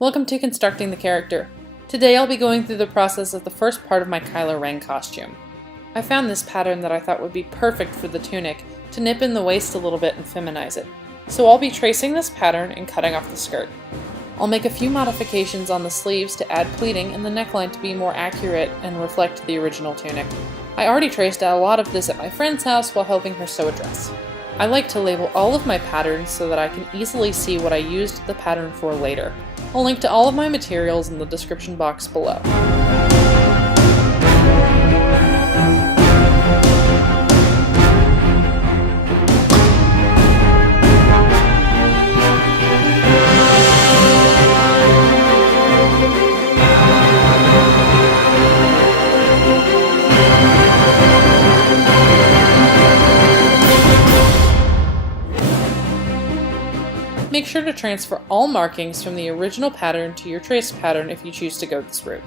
Welcome to constructing the character. Today I'll be going through the process of the first part of my Kylo Ren costume. I found this pattern that I thought would be perfect for the tunic to nip in the waist a little bit and feminize it. So I'll be tracing this pattern and cutting off the skirt. I'll make a few modifications on the sleeves to add pleating and the neckline to be more accurate and reflect the original tunic. I already traced out a lot of this at my friend's house while helping her sew a dress. I like to label all of my patterns so that I can easily see what I used the pattern for later. I'll link to all of my materials in the description box below. Make sure to transfer all markings from the original pattern to your traced pattern if you choose to go this route.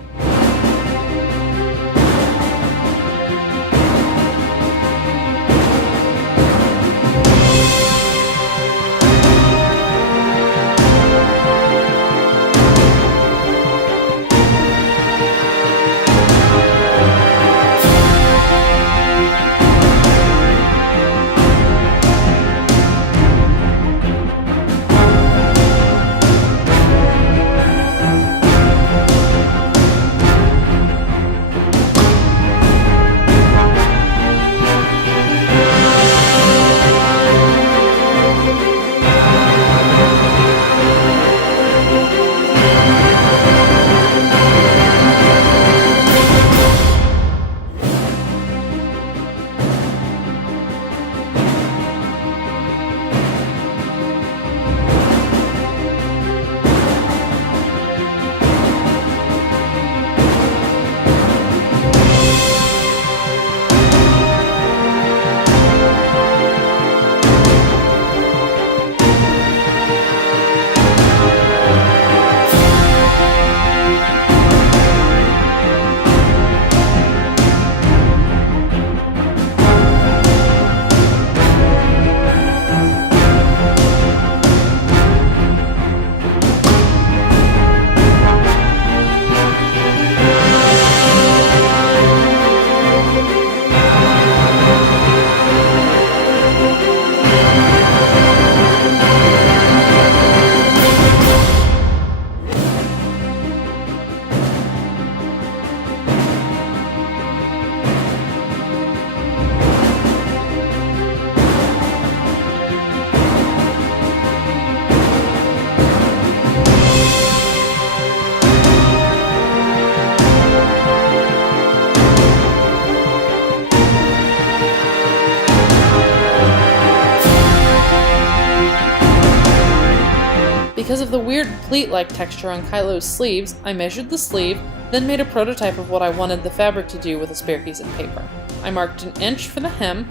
Because of the weird pleat-like texture on Kylo's sleeves, I measured the sleeve, then made a prototype of what I wanted the fabric to do with a spare piece of paper. I marked 1 inch for the hem,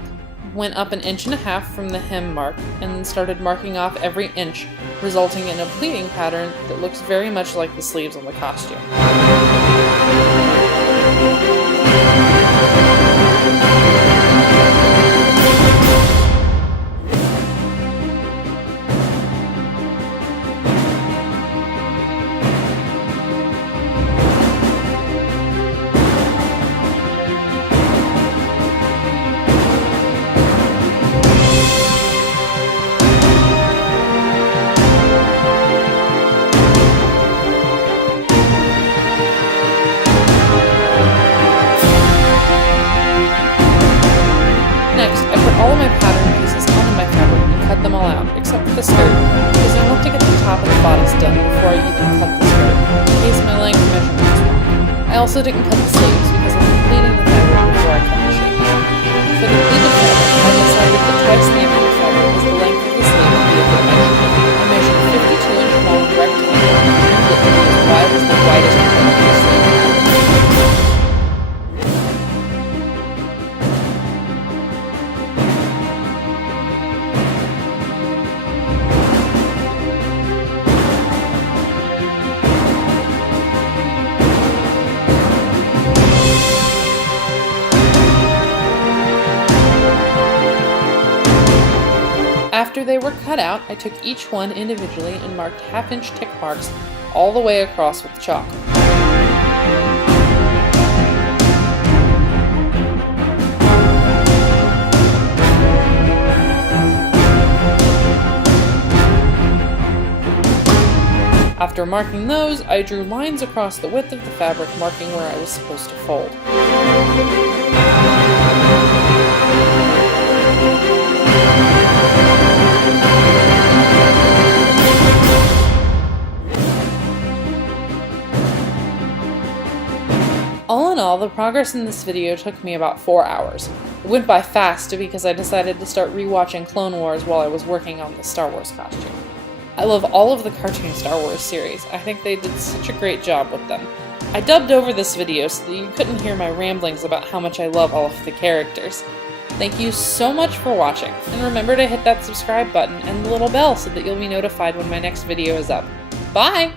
went up 1.5 inches from the hem mark, and then started marking off every inch, resulting in a pleating pattern that looks very much like the sleeves on the costume. All of my pattern pieces onto my fabric and cut them all out, except for the skirt, because I want to get the top of the bodice done before I even cut the skirt, in case my length measurement is wrong. I also didn't cut the sleeves because I'm completing the fabric before I cut the shape. For the pleated fabric, I decided that twice the amount of fabric as the length of the sleeve would be a good measurement. I measured 52-inch long rectangle and trimmed it to be as wide as the widest part of the sleeve pattern. After they were cut out, I took each one individually and marked half-inch tick marks all the way across with chalk. After marking those, I drew lines across the width of the fabric, marking where I was supposed to fold. All in all, the progress in this video took me about 4 hours. It went by fast because I decided to start rewatching Clone Wars while I was working on the Star Wars costume. I love all of the cartoon Star Wars series. I think they did such a great job with them. I dubbed over this video so that you couldn't hear my ramblings about how much I love all of the characters. Thank you so much for watching, and remember to hit that subscribe button and the little bell so that you'll be notified when my next video is up. Bye!